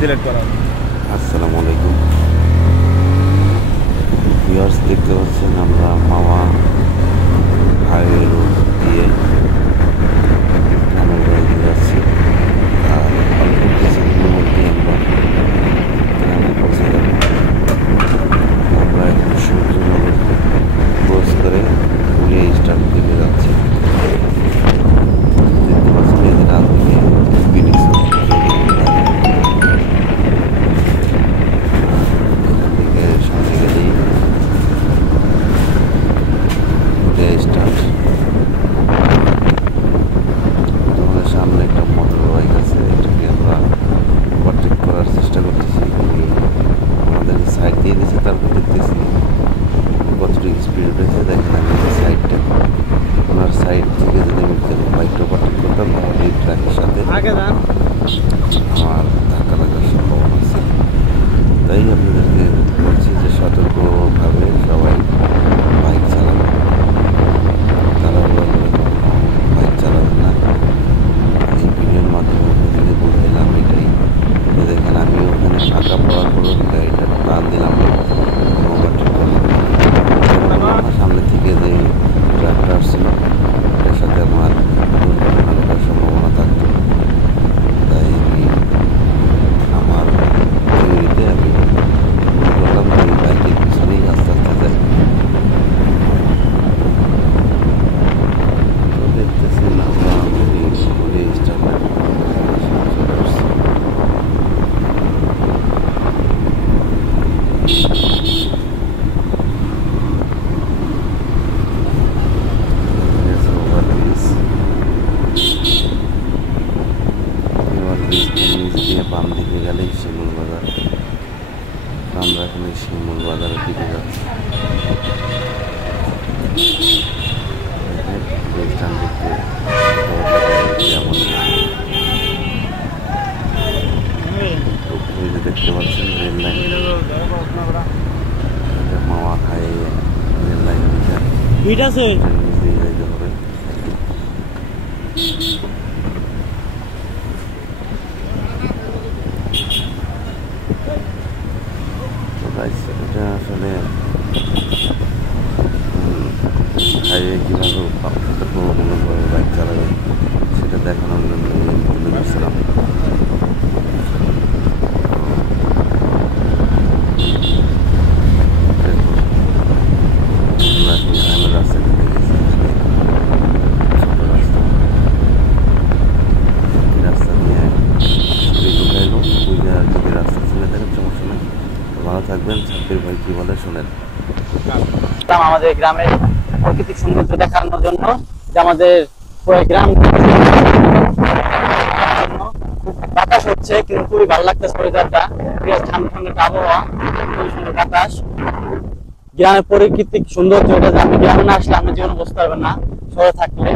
Select করা। আসসালামু আলাইকুম ভিউয়ার্স, দেখতে পাচ্ছেন আমরা মাওয়া হাইওয়ে রোড দিয়ে গ্রামের বাড়িতে যাচ্ছি। আর অল্প কিছুদিনের মধ্যে আমরা গ্রামে পৌঁছে যাব। আমরা এখন সূর্যনগর ক্রস করে পুলিয়া স্টাফ দিকে যাচ্ছি। দেখতে পাচ্ছেন এই যে রাত দিকে ব্রিটিশ সামনে একটা মোটর বাইক আছে, এটাকে আমরা ওভারটেক করার চেষ্টা করতেছি। আমাদের সাইড দিয়ে দিয়েছে, তারপর দেখতেছি কতটুকু স্পিড উঠেছে। দেখেন আমি সাইডটা, ওনার সাইড থেকে যদি আমি বাইকটা ওভারটেক করতাম তাহলে এই ট্রাকের সাথে আমার ধাক্কা লাগার সম্ভাবনা আছে। তাই আপনাদেরকে বলছি যে সতর্কভাবে সবাই বাইক চালাবেন, তাড়াহুড়ো বাইক চালাবেন না। এই ভিডিওর মাধ্যমে আপনাদেরকে বুঝাইলাম এটাই। তো দেখেন আমি ওখানে ফাঁকা পড়ার পরও গাড়িটা টান দিলাম, ওভারটেক করলাম। আমার সামনে থেকে যে ট্রাকটা আসছিল এটার সাথে আমার দুর্ঘটনা ঘটার সম্ভাবনা থাকতো। তাই আমি আমার থিওরিতে আমি বললাম যে বাইকের পিছনেই আস্তে আস্তে যাই। তো দেখতেছেন আমরা পুলিয়া স্টাফের চলে আসছি। নিচ দিয়ে বাম দিকে গেলেই শিমুল বাজার। আমরা এখন এই শিমুল বাজারের দিকে যাচ্ছি। স্থান দেখতে যেমন দেখতে পাচ্ছেন রেল লাইন, মাওয়া হাইওয়ে রেল লাইন নিচ দিয়ে যাইতে হবে। এটা আসলে হাইওয়ে কীভাবে সতর্কমূলকভাবে বাইক চালাবে সেটা দেখানোর জন্য তুলে ধরছিলাম। আমরা এখন গ্রামের রাস্তাতে দেখেছি, ছোট রাস্তা, রাস্তা দিয়ে ঢুকাইলো। বুঝে আর যদি রাস্তা চলে থাকেন সমস্যা নেই। ভালো থাকবেন। ছাত্রীর ভাই কি বলে শোনেন। আমাদের গ্রামের প্রাকৃতিক সৌন্দর্য দেখানোর জন্য, যে আমাদের গ্রাম বাতাস হচ্ছে, কিন্তু খুবই ভালো লাগতেছে ওয়েদারটা। ঠান্ডা ঠান্ডা আবহাওয়া, খুবই সুন্দর বাতাস। গ্রামের প্রাকৃতিক সৌন্দর্য, এটা আমি গ্রামে না আসলে আমি জীবনে বুঝতে পারবেন না শহরে থাকলে।